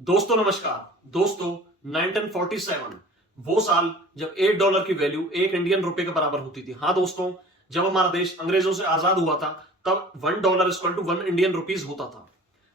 दोस्तों नमस्कार। दोस्तों 1947 वो साल जब $1 की वैल्यू एक इंडियन रुपए के बराबर होती थी। हाँ दोस्तों, जब हमारा देश अंग्रेजों से आजाद हुआ था तब $1 इक्वल टू 1 इंडियन रुपीज होता था।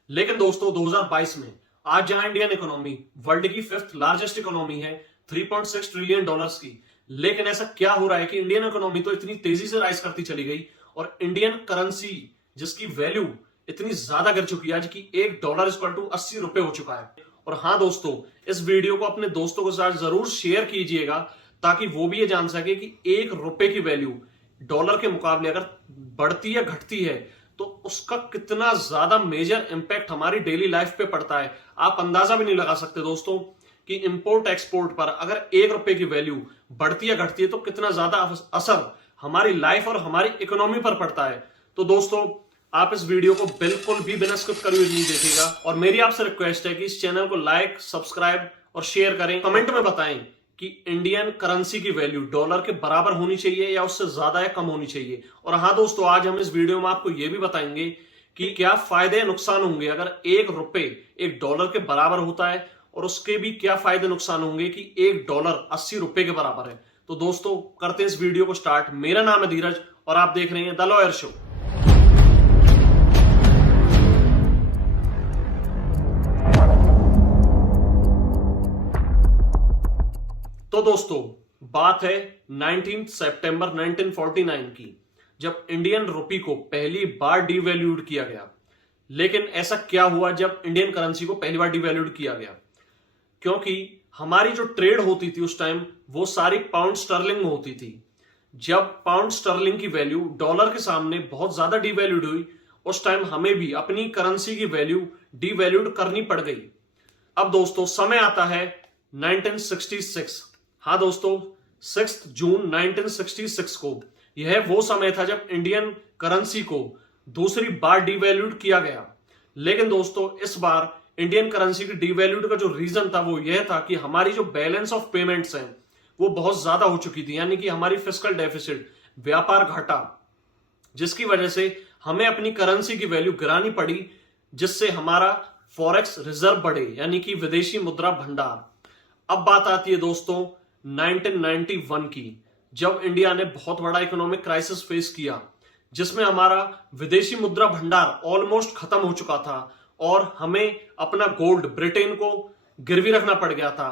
लेकिन दोस्तों 2022 में आज जहां इंडियन इकोनॉमी वर्ल्ड की 5th लार्जेस्ट इकोनॉमी है 3.6 ट्रिलियन डॉलर्स की, लेकिन ऐसा क्या हो रहा है कि इंडियन इकोनॉमी तो इतनी तेजी से राइज करती चली गई और इंडियन करेंसी जिसकी वैल्यू इतनी ज्यादा गिर चुकी है आज की $1 इक्वल टू 80 रुपए हो चुका है। और हाँ दोस्तों, इस वीडियो को अपने दोस्तों के साथ जरूर शेयर कीजिएगा ताकि वो भी ये जान सके कि $1 की वैल्यू डॉलर के मुकाबले अगर बढ़ती या घटती है तो उसका कितना ज्यादा मेजर इंपैक्ट हमारी डेली लाइफ पे पड़ता है। आप अंदाजा भी नहीं लगा सकते दोस्तों कि इंपोर्ट एक्सपोर्ट पर अगर $1 की वैल्यू बढ़ती या घटती है तो कितना ज्यादा असर हमारी लाइफ और हमारी इकोनॉमी पर पड़ता है। तो दोस्तों आप इस वीडियो को बिल्कुल भी बिना स्किप करे नहीं देखिएगा और मेरी आपसे रिक्वेस्ट है कि इस चैनल को लाइक, सब्सक्राइब और शेयर करें। कमेंट में बताएं कि इंडियन करेंसी की वैल्यू डॉलर के बराबर होनी चाहिए या उससे ज्यादा या कम होनी चाहिए। और हाँ दोस्तों, आज हम इस वीडियो में आपको यह भी बताएंगे कि क्या फायदे या नुकसान होंगे अगर $1 के बराबर होता है और उसके भी क्या फायदे नुकसान होंगे कि $1 $80 के बराबर है। तो दोस्तों करते हैं इस वीडियो को स्टार्ट। मेरा नाम है धीरज और आप देख रहे हैं द लॉयर शो। तो दोस्तों बात है 19 सितंबर 1949 की, जब इंडियन रुपी को पहली बार डिवैल्यूड किया गया। लेकिन ऐसा क्या हुआ जब इंडियन करेंसी को पहली बार डिवैल्यूड किया गया? क्योंकि हमारी जो ट्रेड होती थी उस टाइम वो सारी पाउंड स्टर्लिंग में होती थी। जब पाउंड स्टर्लिंग की वैल्यू डॉलर के सामने बहुत ज्यादा डिवैल्यूड हुई, उस टाइम हमें भी अपनी करेंसी की वैल्यू डिवैल्यूड करनी पड़ गई। अब दोस्तों समय आता है 1966। हाँ दोस्तों, 6 जून 1966 को यह वो समय था जब इंडियन करेंसी को दूसरी बार डिवैल्यूड किया गया। लेकिन दोस्तों इस बार इंडियन करेंसी की डिवैल्यूड का जो रीजन था वो यह था कि हमारी जो बैलेंस ऑफ पेमेंट्स हैं वो बहुत ज्यादा हो चुकी थी, यानी कि हमारी फिस्कल डेफिसिट, व्यापार घाटा, जिसकी वजह से हमें अपनी करेंसी की वैल्यू गिरानी पड़ी, जिससे हमारा फॉरेक्स रिजर्व बढ़े, यानी कि विदेशी मुद्रा भंडार। अब बात आती है दोस्तों 1991 की, जब इंडिया ने बहुत बड़ा इकोनॉमिक क्राइसिस फेस किया, जिसमें हमारा विदेशी मुद्रा भंडार ऑलमोस्ट खत्म हो चुका था और हमें अपना गोल्ड ब्रिटेन को गिरवी रखना पड़ गया था।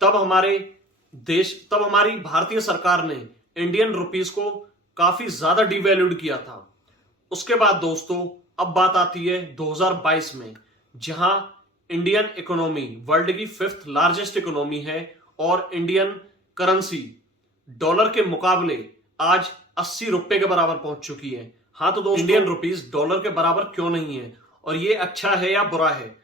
तब हमारी भारतीय सरकार ने इंडियन रुपीस को काफी ज्यादा डिवैल्यूड किया था। उसके बाद दोस्तों अब बात आती है 2022 में, जहां इंडियन इकोनॉमी वर्ल्ड की 5th लार्जेस्ट इकोनॉमी है और इंडियन करेंसी डॉलर के मुकाबले आज $80 के बराबर पहुंच चुकी है। हाँ तो दोस्तों इंडियन रुपीस डॉलर के बराबर क्यों नहीं है और ये अच्छा है या बुरा है?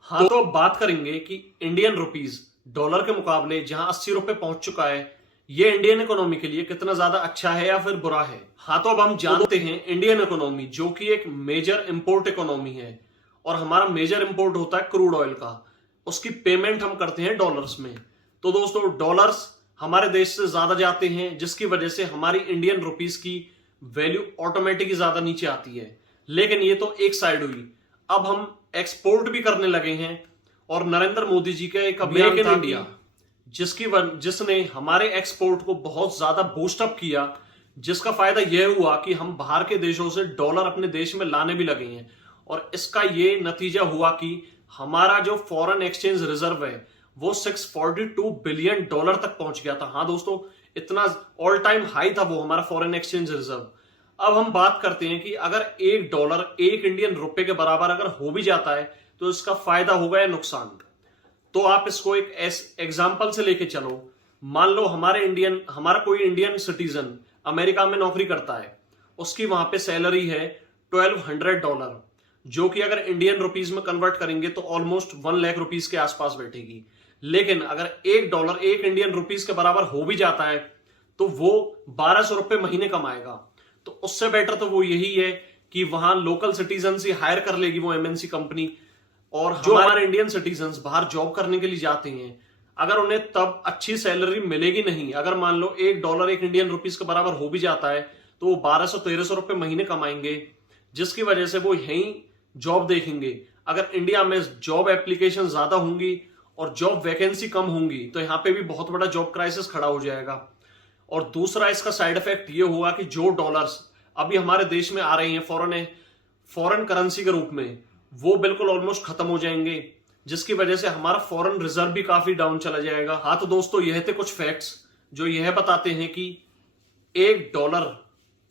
हाँ तो बात करेंगे कि इंडियन रुपीस डॉलर के मुकाबले जहां $80 पहुंच चुका है, ये इंडियन इकोनॉमी के लिए कितना ज्यादा अच्छा है या फिर बुरा है। हाँ तो अब हम जानते हैं इंडियन इकोनॉमी जो कि एक मेजर इंपोर्ट इकोनॉमी है और हमारा मेजर इंपोर्ट होता है क्रूड ऑयल का, उसकी पेमेंट हम करते हैं डॉलर्स में। तो दोस्तों डॉलर्स हमारे देश से ज्यादा जाते हैं, जिसकी वजह से हमारी इंडियन रुपीस की वैल्यू ऑटोमेटिकली ज्यादा नीचे आती है। लेकिन ये तो एक साइड हुई, अब हम एक्सपोर्ट भी करने लगे हैं और नरेंद्र मोदी जी का एक अभियान था इंडिया, जिसने हमारे एक्सपोर्ट को बहुत ज्यादा बूस्टअप किया, जिसका फायदा यह हुआ कि हम बाहर के देशों से डॉलर अपने देश में लाने भी लगे हैं और इसका ये नतीजा हुआ कि हमारा जो फॉरेन एक्सचेंज रिजर्व है वो $642 बिलियन तक पहुंच गया था। हाँ दोस्तों, इतना ऑल टाइम हाई था वो हमारा फॉरेन एक्सचेंज रिजर्व। अब हम बात करते हैं कि अगर $1 एक इंडियन रुपए के बराबर अगर हो भी जाता है तो इसका फायदा होगा या नुकसान। तो आप इसको एक एग्जाम्पल से लेके चलो। मान लो हमारा कोई इंडियन सिटीजन अमेरिका में नौकरी करता है, उसकी वहां पे सैलरी है $1200, जो कि अगर इंडियन रुपीज में कन्वर्ट करेंगे तो ऑलमोस्ट 1 लाख रुपीज के आसपास बैठेगी। लेकिन अगर $1 एक इंडियन रुपीज के बराबर हो भी जाता है तो वो $1200 महीने कमाएगा। तो उससे बेटर तो वो यही है कि वहां लोकल सिटीजन से हायर कर लेगी वो एमएनसी कंपनी, और जो हमारे इंडियन सिटीजन बाहर जॉब करने के लिए जाते हैं अगर उन्हें तब अच्छी सैलरी मिलेगी नहीं, अगर मान लो $1 एक इंडियन रुपीज के बराबर हो भी जाता है तो वो 1200-1300 रुपए महीने कमाएंगे, जिसकी वजह से वो यहीं जॉब देखेंगे। अगर इंडिया में जॉब एप्लीकेशन ज्यादा होंगी और जॉब वैकेंसी कम होंगी तो यहाँ पे भी बहुत बड़ा जॉब क्राइसिस खड़ा हो जाएगा। और दूसरा इसका साइड इफेक्ट ये हुआ कि जो डॉलर्स अभी हमारे देश में आ रही हैं फॉरेन करेंसी के रूप में, वो बिल्कुल ऑलमोस्ट खत्म हो जाएंगे, जिसकी वजह से हमारा फॉरेन रिजर्व भी काफी डाउन चला जाएगा। हाँ तो दोस्तों, यह थे कुछ फैक्ट्स जो यह बताते हैं कि $1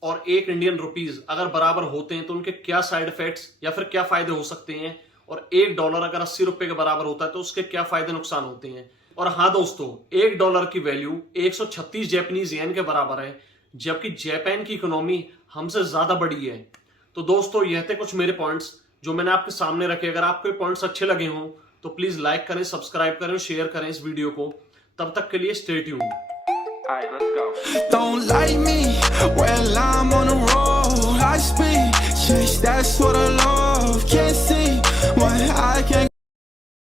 और 1 इंडियन रुपीज अगर बराबर होते हैं तो उनके क्या साइड इफेक्ट्स या फिर क्या फायदे हो सकते हैं, और $1 अगर 80 रुपए के बराबर होता है तो उसके क्या फायदे नुकसान होते हैं। और हाँ दोस्तों, $1 की वैल्यू 136 जापानीज येन के बराबर है, जबकि जापान की इकोनॉमी हमसे ज्यादा बड़ी है। तो दोस्तों, यह थे कुछ मेरे पॉइंट्स जो मैंने आपके सामने रखे। अगर आपको ये पॉइंट्स अच्छे लगे हों तो प्लीज लाइक करें, सब्सक्राइब करें, शेयर करें इस वीडियो को। तब तक के लिए stay tuned. Alright, let's go. Don't like me, well I'm on a roll. I speak, that's what I love. Can't see why I can't